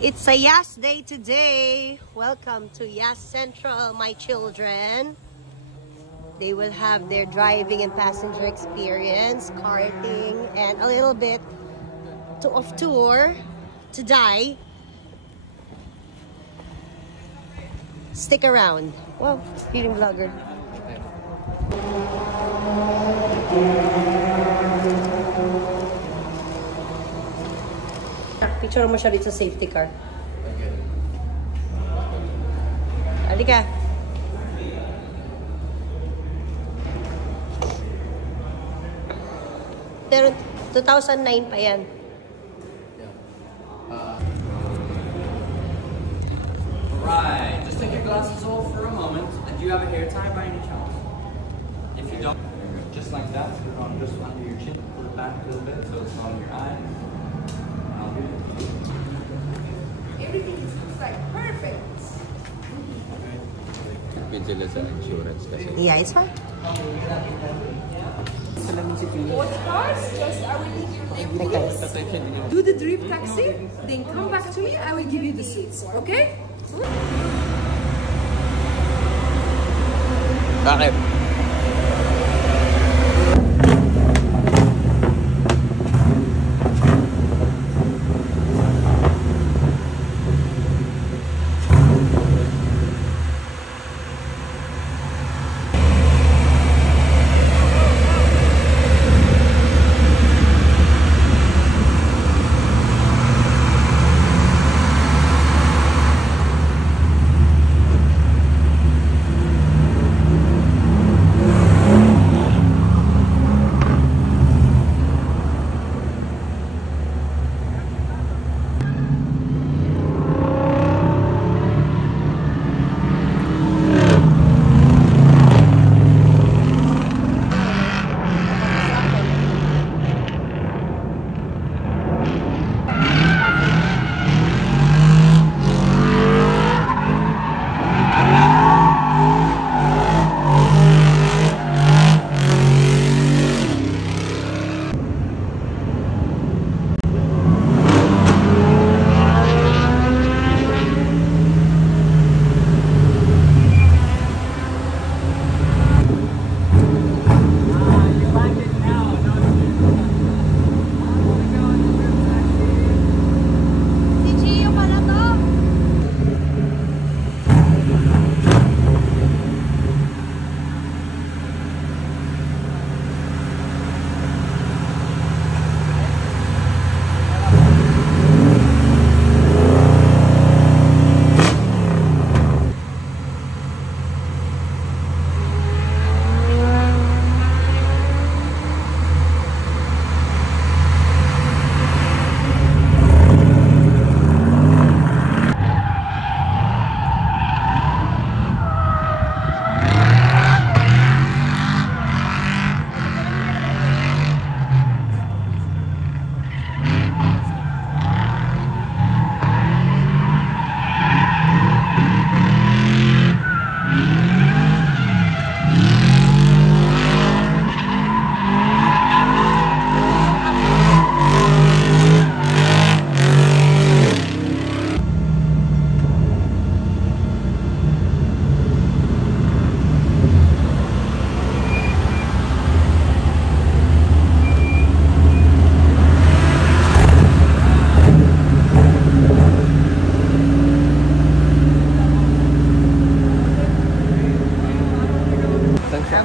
It's a Yas day today. Welcome to Yas Central, my children. They will have their driving and passenger experience, karting, and a little bit of tour to die. Stick around. Wow, feeling vlogger. Picture mo siya dito sa safety car. Halika. Pero 2009 pa yan. Alright, just take your glasses off for a moment. And do you have a hair tie by any chance? If you don't, just like that, just under your chin, pull it back a little bit so it's not on your eyes. Everything looks like perfect. Yeah, it's fine. What cars? Just I will leave your name, please. Do the drip taxi, then come back to me. I will give you the seats. Okay? Bakit?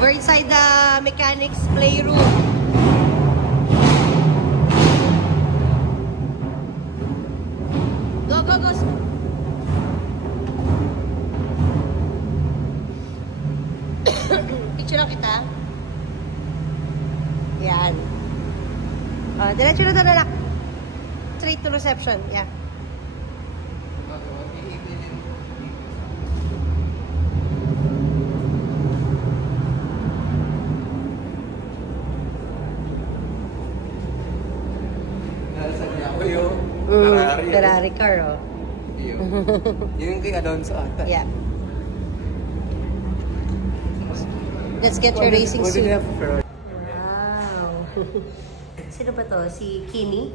We're inside the mechanics playroom. Go, go, go. Picture lang kita. Yan. Diretso na anak. Straight to reception. Yeah. Ferrari car, oh. Yung kay Alonso ata. Yeah. Let's get your racing suit. Wow. Sino ba to? Si Kimi?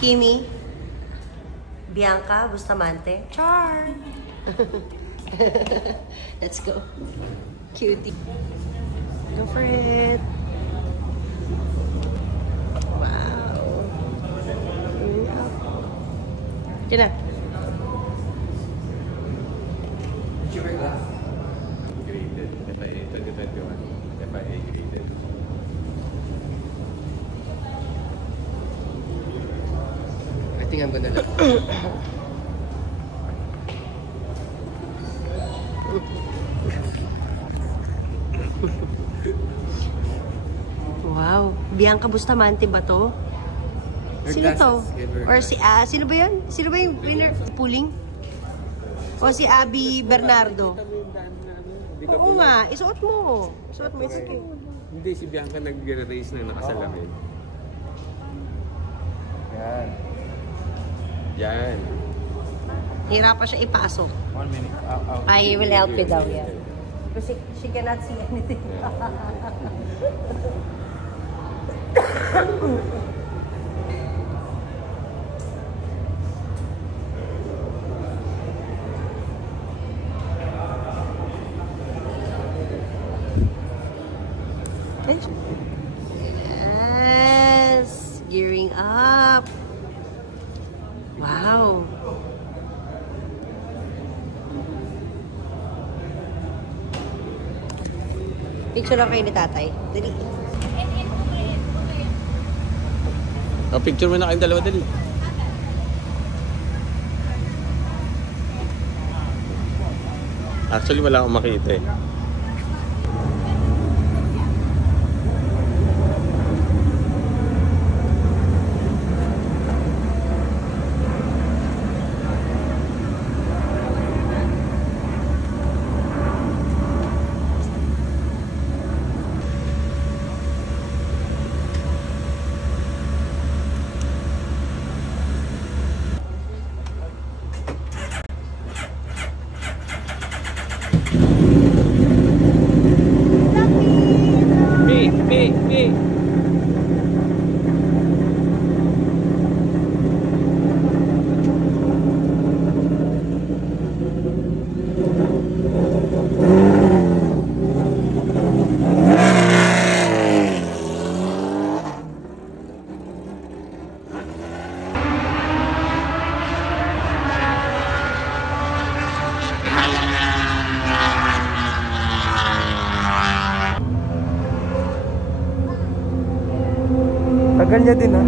Kimi Bianca Bustamante. Char! Let's go. Cutie. Go for it. Wow. Diyan na. Did you wear glass? Graded. FIA 2021. FIA graded. I think I'm gonna look. Wow. Bianca Bustamante ba to? Sino to? Or si sino ba 'yun? Sino ba yung winner? Pooling? O si Abby Bernardo? Oo nga. Isuot mo. Isuot mo. It's okay. Hindi, si Bianca nag-race na nakasalamin. Yan. Yan. Hirapan siya ipasok. 1 minute. I will help you daw, yeah. Kasi she cannot see anything. Yes! Gearing up. Wow. Picture lang kayo ni tatay. Dali. Oh, picture mo na kayong dalawa, dali. Actually, wala akong makita eh. Me. Tagal niya din, ha?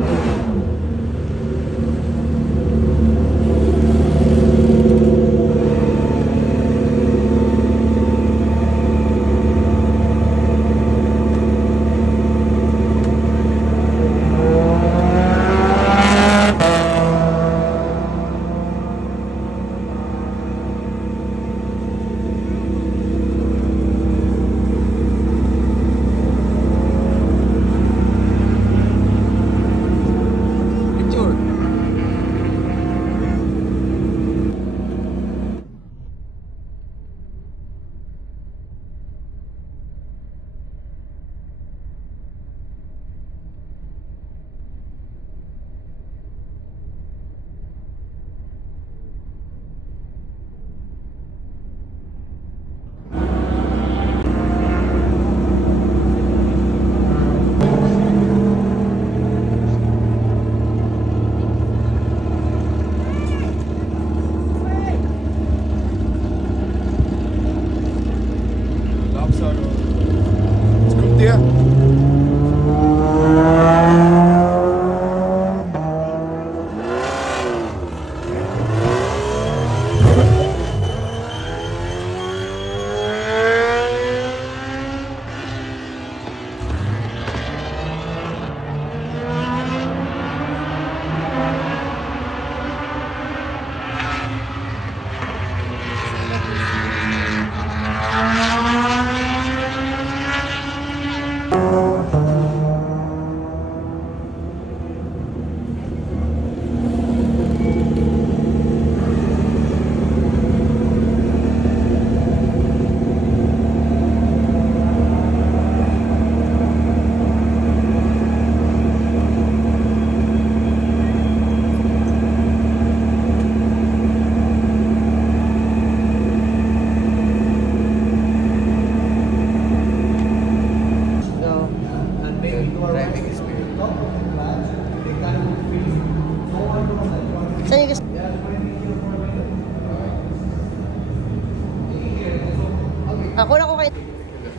Ako na ko kayo.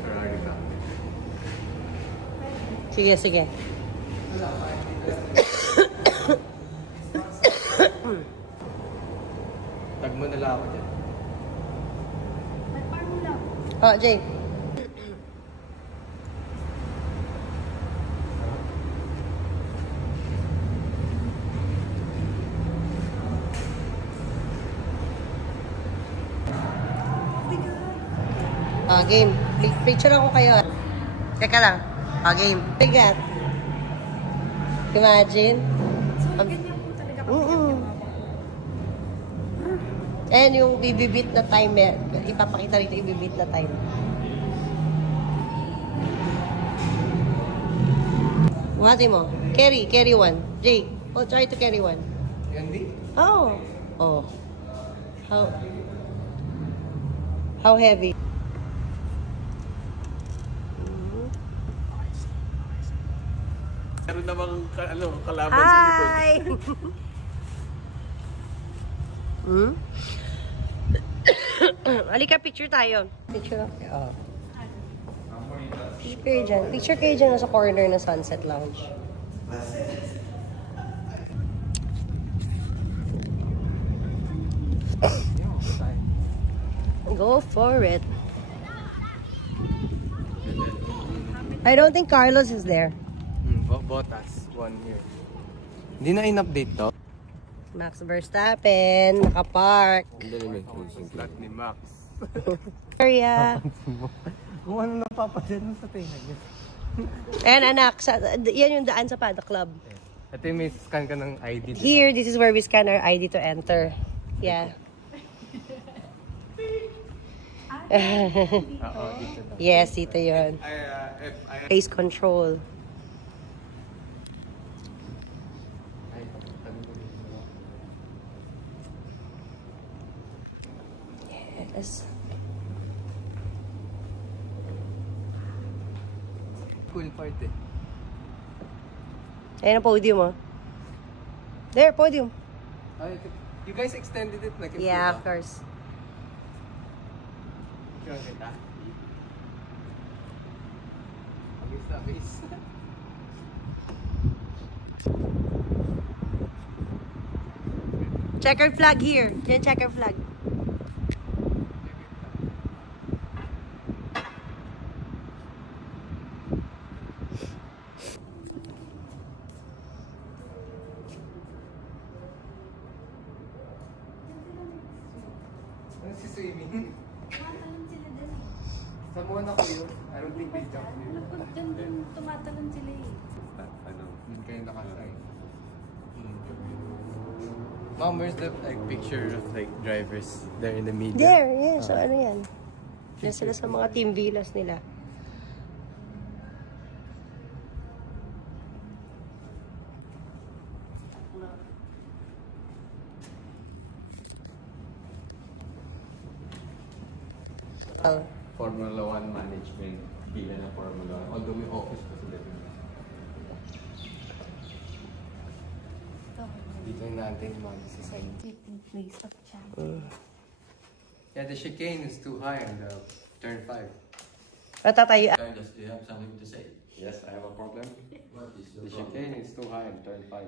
Ferrari ka. Sige, sige. Tag mo na lang ako dyan. Oh, Jay. Game. Picture ako kayo. Teka lang. Game. Bigat. Imagine. So, ganyan po talaga kapag And yung bibibit na time, ipapakita rito yung bibibit na time. Buhati mo. Carry one. Jay, try to carry one. Gandhi? Oh. How heavy? Meron namang kalaban sa likod. Hi! Halika, picture tayo. Picture ako. Oh. Picture kayo dyan. Picture kayo dyan sa corner na Sunset Lounge. Go for it. I don't think Carlos is there. Bottas. 1 year. Hindi na in-update to. Max Verstappen, nakapark. Flat ni Max. Area. Kung ano napapadyan mo sa tenga niya. Ayan anak, yan yung daan sa Paddock Club. Ito yung may scan ka ng ID. Here, this is where we scan our ID to enter. Yeah. Oo, dito na. Yes, dito yun. Face control. Yes. Cool part eh. Ayan ang podium, oh. There, podium. You guys extended it like Yeah, of course. Sure kita. Abis. Checkered flag here. Yan, checkered flag. Ano si swimming? Samuhan ako yun. I don't think they jump yun. tumatalon sila eh. Hindi kayo nakasay. Mom, where's the picture of drivers there in the media? There, yeah. So, ano yan? Yan sila sa mga team villas nila. Formula 1 management, bila na Formula 1. Although may office pa sila. Dito natin si sign. Place of champion. Yeah, the chicane is too high on the turn 5. Tatayo. Carlos, do you have something to say? Yes, I have a problem. What is The chicane is too high on turn 5.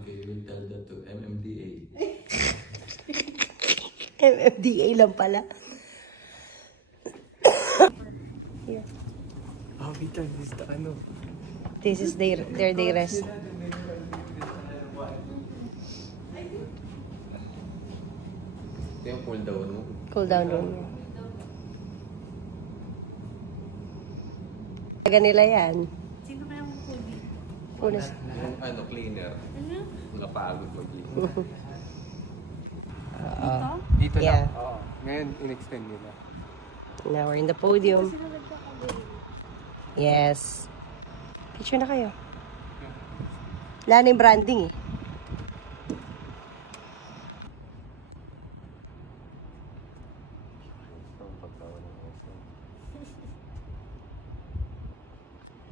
Okay, you will tell that to MMDA. MFDA lang pala. Here. Oh, Vita, this is the ano. This is their day rest. Ito yung cool down mo. Cool down room. Taga nila yan. Sino kaya mong kundi? Punas. Yung cleaner. Napagod mag-i. Dito Yeah. lang. Oo. Ngayon, in-extend nila. Now we're in the podium. Yes. Picture na kayo. Wala na yung branding eh.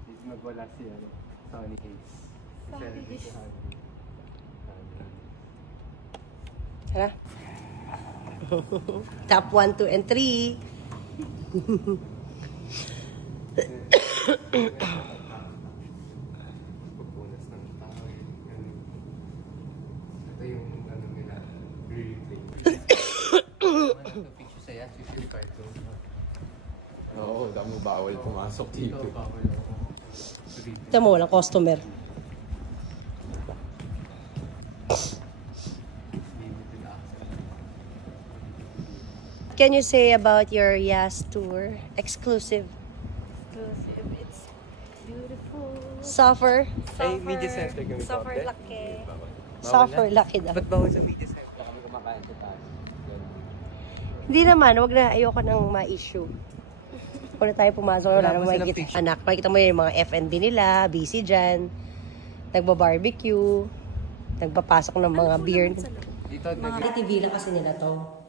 Dito magwala si Sonny Hayes. Tara. Top 1, 2, and 3. Pagpunas ng tao. Ito yung ano nila. Replay. Picture sa yan. Usually cartoon. Oo, damo bawal pumasok dito. Ito, bawal. Ito mo, walang customer. Limited access. Can you say about your Yas tour? Exclusive. It's beautiful. Suffer. Ay, media center kami. Suffer laki. Suffer, lucky daw. Ba't bawal sa media center? Kami kumakain sa taas. Hindi naman, wag na, ayoko nang ma-issue. Kung na tayo pumasok, wala Wala namang pa silang makikita. picture. Anak, makikita mo yung mga FNB nila, busy dyan. Nagba-barbecue. Nagpapasok ng mga beer. Dito, TV lang kasi nila to.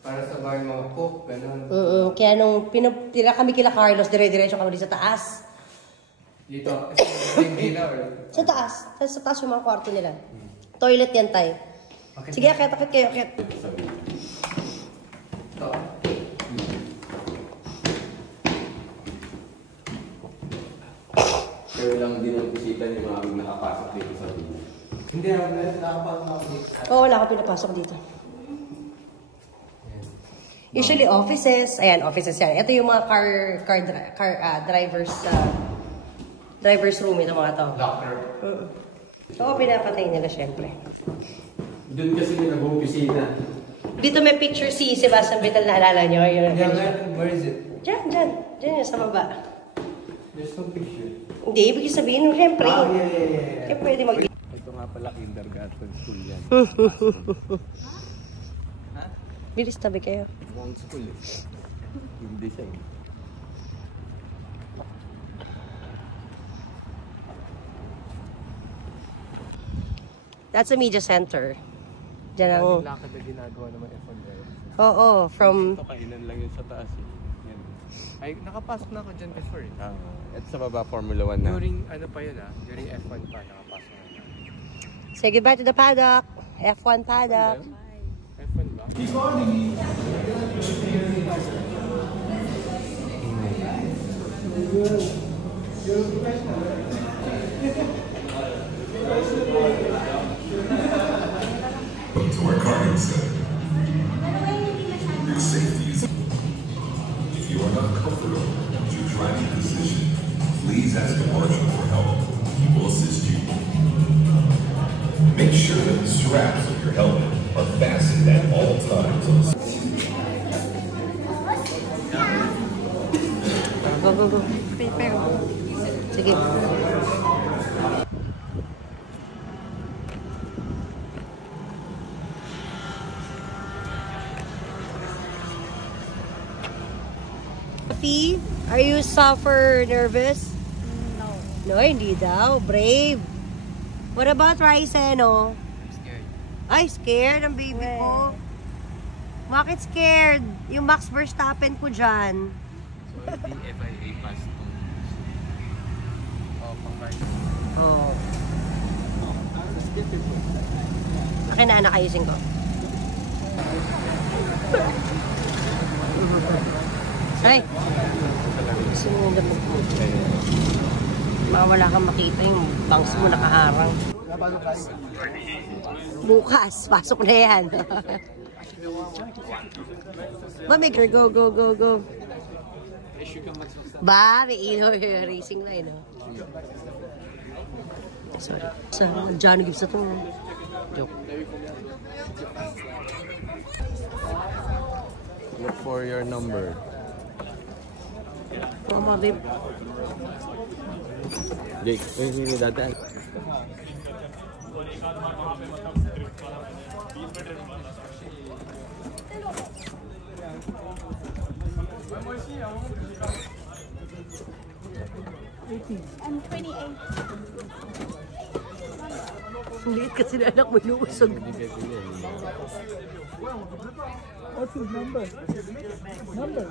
para sa bar mga cook, gano'n. Kaya nung pinapila kami kila Carlos, dire-diretso kami sa taas. Dito, yung villa or... Sa taas. Sa taas yung mga kwarto nila. Toilet yan, tay. Okay. Sige, akit kayo, akit. Ito. Pero lang din ang bisita yung mga nakapasok dito sa villa. Hindi ako nakapasok ako dito. Oo, wala akong pinapasok dito. Usually offices. Ayan, offices yan. Ito yung mga driver's room ito mga to. Locker. Oo, pinapatay nila syempre. Doon kasi may nag-opisina. Dito may picture si Sebastian Vital, naalala nyo? Yun, Where is it? Diyan yun, sa baba. There's no picture. Hindi, ibig sabihin, syempre. Yeah. Kaya pwede mag- Ito nga pala kindergarten school yan. Bilis tabi kayo. Mukhang school eh. Yung design. That's a media center. Diyan ang... Ang lakad na ginagawa ng mga F1 drivers. Oo, from... Ito kainan lang yun sa taas eh. Yan. Ay, nakapasok na ako dyan before eh. At sa baba Formula 1 na. During, ano pa yun ah, during F1 pa, nakapasok na. Say goodbye to the paddock. F1 paddock. F1 ba? To our karting center. Your safety is. If you are not comfortable with your driving position, please ask a marshal for help. He will assist you. Make sure that the straps of your helmet are fastened at all times. Go. Prepare. Sige. Sophie, are you suffer nervous? No, hindi daw. Brave. What about Ryzen, no? Scared. Ay, scared ang baby ko. Bakit scared? Yung Max Verstappen ko dyan. So, hindi FIA pass itong pang-ride. Oh. Akin na anak, ayusin ko. Ay! Gusto mo yung damit mo. Baka wala kang makita yung bangs mo nakaharang. Bukas, pasok na yan. Ba, may go. Ba, may ilaw yung racing line, no? Sorry. Sa Johnny Gibbs na to. Joke. Look for your number. Mama, babe. Jake, may dadaan. I'm 28. Ang liit kasi na anak mo inuusog. What's his number? Number.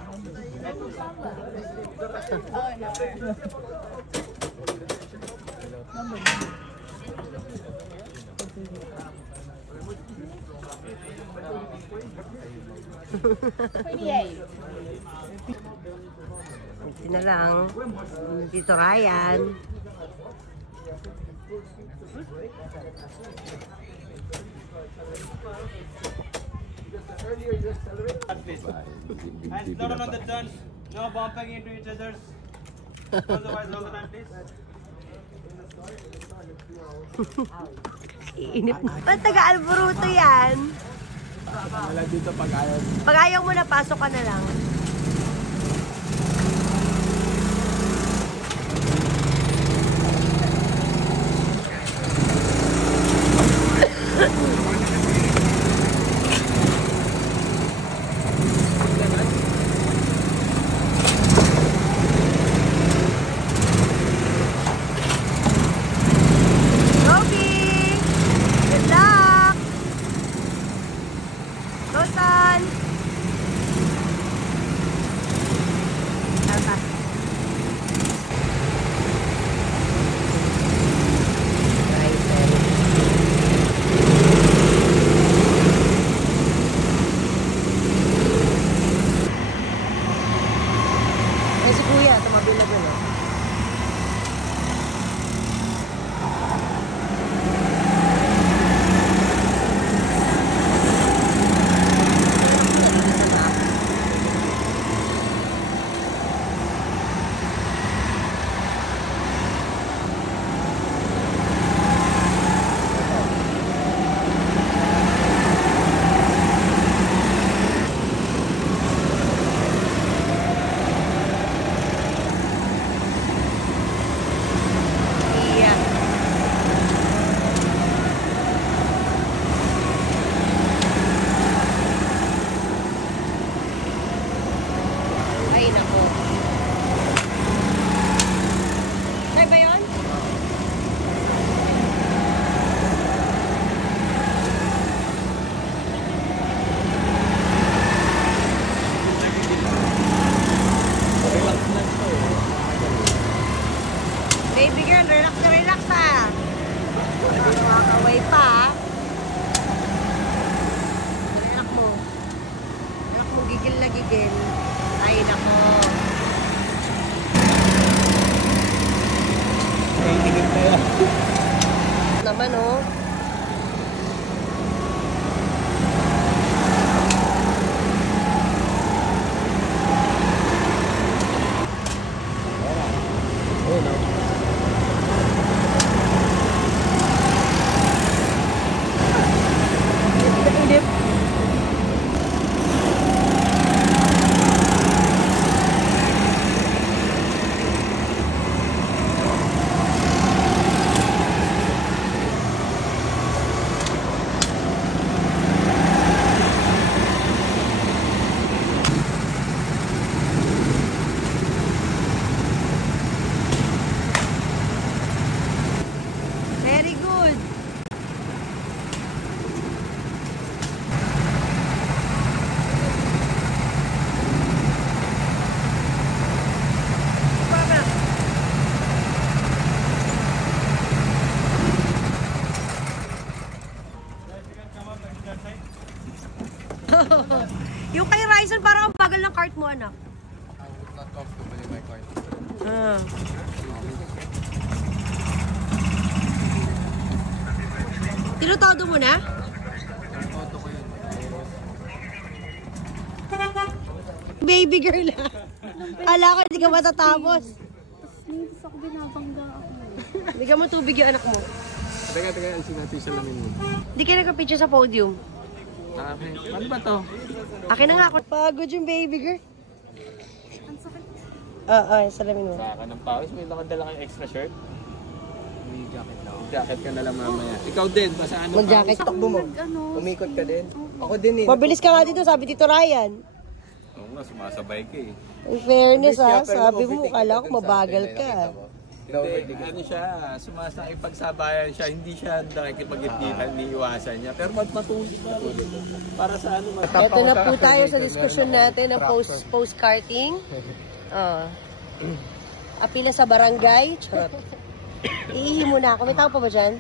$28. Ito na lang. Dito Ryan. And slow down on the turns. No bumping into each other's. Otherwise, all the time, please. Iinip na. Ba't taga-Alboruto yan? Wala dito pag ayaw. Pag ayaw mo na, pasok ka na lang. Baby girl, relax na relax ha. Makakaway pa ha. Relax mo. Relax mo, gigil na gigil. Ay nako. Ay, tigil na yan. Naman oh. Very good. Yung kay Ryzen parang ang bagal ng cart mo, anak. I was not comfortable in my car. Tinutodo mo na? Auto ko yun. Baby girl ha. Kala ko hindi ka matatapos. Tapos ako binabangga ako. Bigyan mo tubig yung anak mo. Teka, alisin natin yung salamin mo. Hindi ka nagka-picture sa podium. Okay. Ano ba to? Akin na nga ako. Pagod yung baby girl. Ang sakit. Salamin mo. Saka ng pawis, may nakadala kang extra shirt? May jacket lang. Jacket ka na lang mamaya. Ikaw din, basta ano Mag-jacket. Takbo mo. Umikot ka din? Ako din eh. Mabilis ka nga dito, sabi Tito Ryan. Oo nga, sumasabay ka eh. In fairness ha, sabi mo, kala ko mabagal ka. Hindi, ano siya, sumasakipagsabayan siya, hindi siya nakikipag-itihan, niiwasan niya. Pero matulog na. Para sa ano, Ito na po tayo sa diskusyon natin ng post-karting. Apila sa barangay. Charot. Iihi muna ako. May tao pa ba dyan?